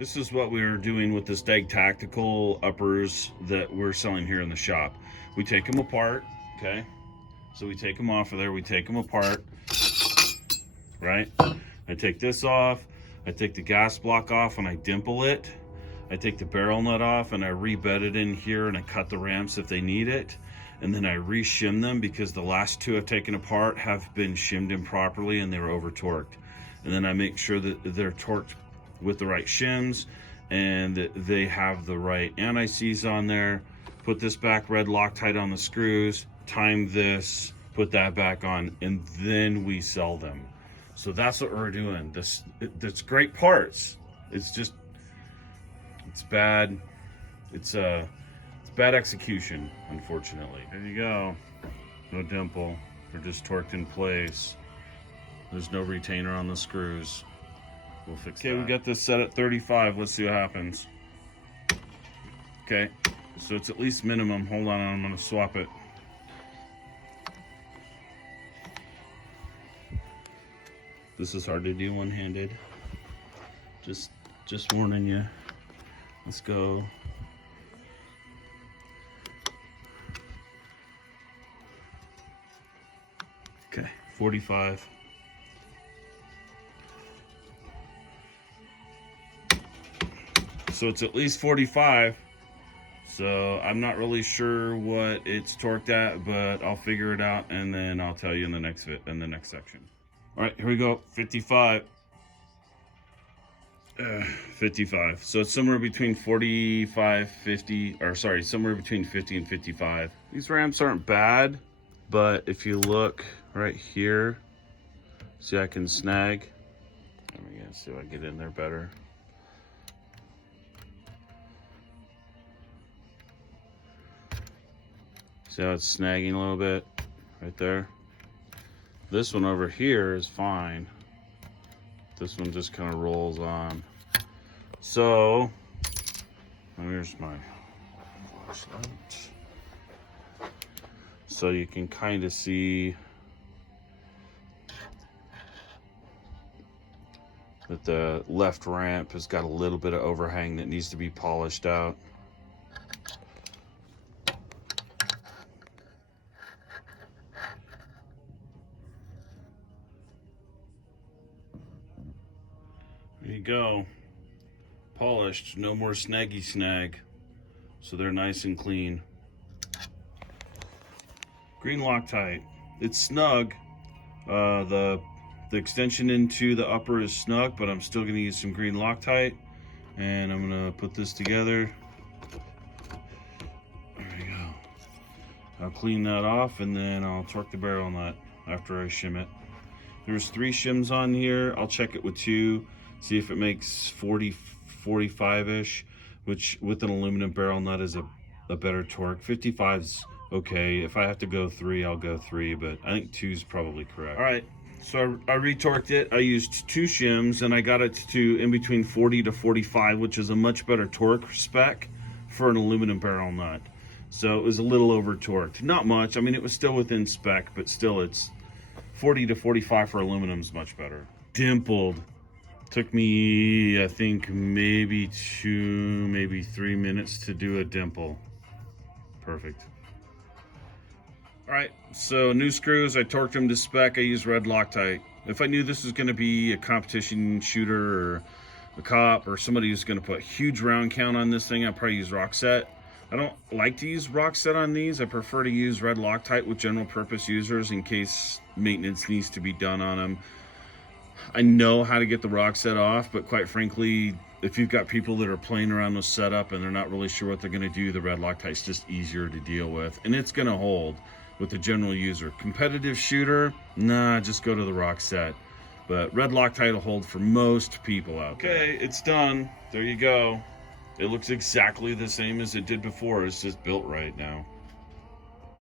This is what we're doing with the Stag Tactical uppers that we're selling here in the shop. We take them apart, okay? So we take them off of there, we take them apart, right? I take this off, I take the gas block off and I dimple it. I take the barrel nut off and I rebed it in here and I cut the ramps if they need it. And then I re-shim them because the last two I've taken apart have been shimmed improperly and they were over-torqued. And then I make sure that they're torqued with the right shims and that they have the right anti-seize on there. Put this back red Loctite on the screws, time this, put that back on, and then we sell them. So that's what we're doing. That's great parts. It's just, it's bad. It's bad execution, unfortunately. There you go. No dimple. They're just torqued in place. There's no retainer on the screws. We'll fix that. Okay, we got this set at 35. Let's see what happens. Okay, so it's at least minimum. Hold on, I'm gonna swap it. This is hard to do one-handed. Just warning you. Let's go. Okay, 45. So it's at least 45. So I'm not really sure what it's torqued at, but I'll figure it out and then I'll tell you in the next section. All right, here we go. 55. 55. So it's somewhere between 45, 50, or sorry, somewhere between 50 and 55. These ramps aren't bad, but if you look right here, see I can snag. Let me see if I get in there better. See how it's snagging a little bit right there? This one over here is fine. This one just kind of rolls on. So, here's my flashlight. So you can kind of see that the left ramp has got a little bit of overhang that needs to be polished out. There you go. Polished, no more snaggy snag. So they're nice and clean. Green Loctite. It's snug. The extension into the upper is snug, but I'm still gonna use some green Loctite. And I'm gonna put this together. There we go. I'll clean that off and then I'll torque the barrel nut after I shim it. There's 3 shims on here. I'll check it with 2. See if it makes 40, 45-ish, which with an aluminum barrel nut is a better torque. 55's okay. If I have to go 3, I'll go 3, but I think 2's probably correct. All right, so I retorqued it. I used 2 shims and I got it to in between 40 to 45, which is a much better torque spec for an aluminum barrel nut. So it was a little over torqued. Not much. I mean, it was still within spec, but still it's 40 to 45 for aluminum is much better. Dimpled. Took me, I think, maybe 2, maybe 3 minutes to do a dimple. Perfect. All right, so new screws, I torqued them to spec. I used red Loctite. If I knew this was gonna be a competition shooter or a cop or somebody who's gonna put a huge round count on this thing, I'd probably use Rockset. I don't like to use Rockset on these. I prefer to use red Loctite with general purpose users in case maintenance needs to be done on them. I know how to get the Rockset off, but quite frankly, if you've got people that are playing around with setup and they're not really sure what they're going to do, the red Loctite's just easier to deal with, and it's going to hold with the general user. Competitive shooter, nah, just go to the Rockset. But red Loctite will hold for most people out there. Okay, it's done. There you go. It looks exactly the same as it did before. It's just built right now.